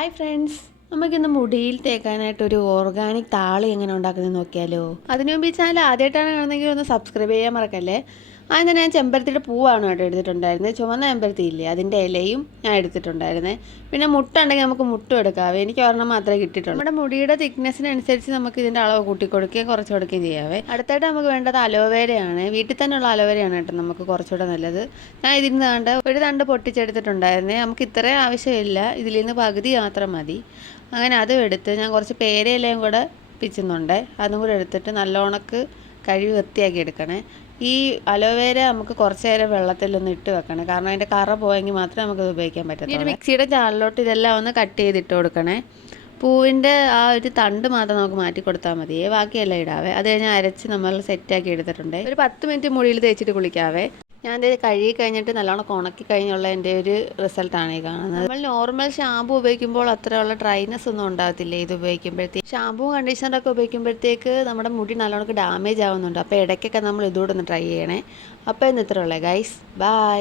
Hi friends, നമുക്കിന്ന് മുടിയിൽ തേക്കാനായിട്ടൊരു organic താളി എങ്ങനെ ഉണ്ടാക്കുന്നത് നോക്കിയാലോ. അതിനു മുമ്പ് ഈ ചാനൽ ആദ്യമായിട്ടാണ് കാണുന്നതെങ്കിൽ ഒന്ന് സബ്സ്ക്രൈബ് ചെയ്യാൻ മറക്കല്ലേ. അതിന് ഞാൻ ചെമ്പരത്തിയുടെ പൂവാണ് കേട്ടോ എടുത്തിട്ടുണ്ടായിരുന്നത്. ചുവന്ന ചെമ്പരത്തി ഇല്ലേ, അതിൻ്റെ ഇലയും ഞാൻ എടുത്തിട്ടുണ്ടായിരുന്നത്. പിന്നെ മുട്ട ഉണ്ടെങ്കിൽ നമുക്ക് മുട്ടും എടുക്കാവേ. എനിക്ക് ഒരെണ്ണം മാത്രമേ കിട്ടിയിട്ടുള്ളൂ. നമ്മുടെ മുടിയുടെ തിക്നെസ്സിനനുസരിച്ച് നമുക്ക് ഇതിൻ്റെ അളവ് കൂട്ടി കൊടുക്കുകയും കുറച്ച് കൊടുക്കുകയും ചെയ്യാവേ. അടുത്തായിട്ട് നമുക്ക് വേണ്ടത് അലോവേരയാണ്. വീട്ടിൽ തന്നെയുള്ള അലോവേരയാണ് കേട്ടോ നമുക്ക് കുറച്ചുകൂടെ നല്ലത്. ഞാൻ ഇതിൽ നിന്ന് കണ്ട് ഒരു തണ്ട് പൊട്ടിച്ചെടുത്തിട്ടുണ്ടായിരുന്നേ. നമുക്ക് ഇത്രയും ആവശ്യമില്ല, ഇതിൽ നിന്ന് പകുതി മാത്രം മതി. അങ്ങനെ അതും എടുത്ത് ഞാൻ കുറച്ച് പേരയിലയും കൂടെ പിച്ചുന്നുണ്ട്. അതും കൂടെ എടുത്തിട്ട് നല്ലോണക്ക് കഴുകി വൃത്തിയാക്കി എടുക്കണേ. ഈ അലോവേര നമുക്ക് കുറച്ച് നേരം വെള്ളത്തിലൊന്ന് ഇട്ട് വെക്കണം, കാരണം അതിൻ്റെ കറ പോയെങ്കിൽ മാത്രമേ നമുക്കത് ഉപയോഗിക്കാൻ പറ്റത്തുള്ളൂ. മിക്സിയുടെ ജാറിലോട്ട് ഇതെല്ലാം ഒന്ന് കട്ട് ചെയ്തിട്ട് കൊടുക്കണേ. പൂവിൻ്റെ ആ ഒരു തണ്ട് മാത്രം നമുക്ക് മാറ്റി കൊടുത്താൽ മതിയേ, ബാക്കിയെല്ലാം ഇടാവേ. അത് കഴിഞ്ഞ് അരച്ച് നമ്മൾ സെറ്റാക്കി എടുത്തിട്ടുണ്ട്. ഒരു 10 മിനിറ്റ് മുടിയിൽ തേച്ചിട്ട് കുളിക്കാവേ. ഞാൻ ഇത് കഴുകി കഴിഞ്ഞിട്ട് നല്ലോണം ഉണക്കി കഴിഞ്ഞുള്ള എൻ്റെ ഒരു റിസൾട്ടാണ് ഈ കാണുന്നത്. നമ്മൾ നോർമൽ ഷാമ്പു ഉപയോഗിക്കുമ്പോൾ അത്രയുള്ള ഡ്രൈനെസ് ഒന്നും ഉണ്ടാകത്തില്ല. ഇത് ഉപയോഗിക്കുമ്പോഴത്തേക്ക് ഷാമ്പൂ കണ്ടീഷണറൊക്കെ ഉപയോഗിക്കുമ്പോഴത്തേക്ക് നമ്മുടെ മുടി നല്ലോണം ഡാമേജ് ആവുന്നുണ്ട്. അപ്പോൾ ഇടയ്ക്കൊക്കെ നമ്മൾ ഇതുകൂടെ ഒന്ന് ട്രൈ ചെയ്യണേ. അപ്പോൾ ഇന്ന് ഇത്രയുള്ളൂ ഗൈസ്, ബൈ.